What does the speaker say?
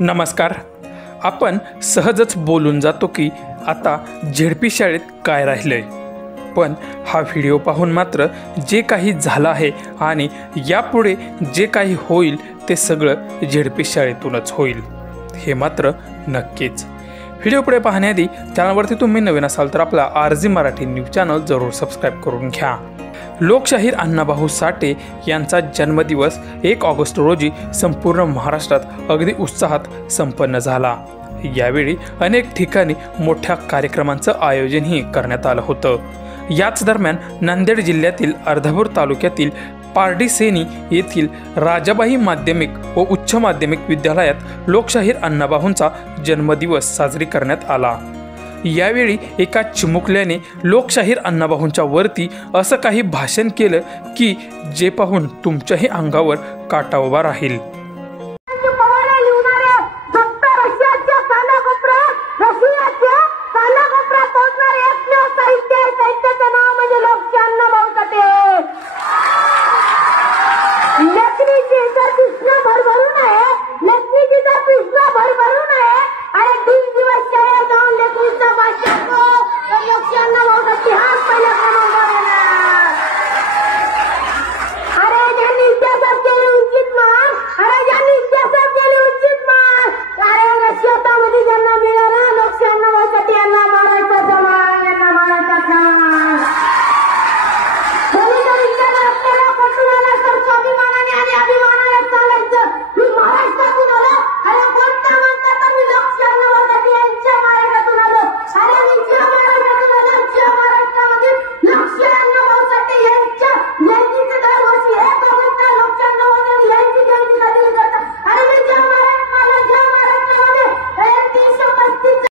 नमस्कार. आपण सहजच बोलून जातो की आता झेडपी शाळेत काय राहिलंय, पण हा व्हिडिओ पाहून मात्र जे काही झालं आहे आणि यापुढे जे काही होईल ते सगळं झेडपी शाळेतूनच होईल हे मात्र नक्कीच. व्हिडिओ पुढे पाहण्याआधी चॅनलवरती तुम्ही नवीन असाल तर आपला RG मराठी न्यूज चॅनल जरूर सबस्क्राईब करून घ्या. लोकशाहीर अण्णाभाऊ साठे यांचा जन्मदिवस 1 ऑगस्ट रोजी संपूर्ण महाराष्ट्रात अगदी उत्साहात संपन्न झाला. यावेळी अनेक ठिकाणी मोठ्या कार्यक्रमांचं आयोजनही करण्यात आलं होतं. याच दरम्यान नांदेड जिल्ह्यातील अर्धापूर तालुक्यातील पारडीसेनी येथील राजाबाई माध्यमिक व उच्च माध्यमिक विद्यालयात लोकशाहीर अण्णाभाऊंचा जन्मदिवस साजरी करण्यात आला. यावेळी एका चिमुकल्याने लोकशाहीर अण्णाभाऊंच्या वरती असं काही भाषण केलं की जे पाहून तुमच्याही अंगावर काटा उभा राहील.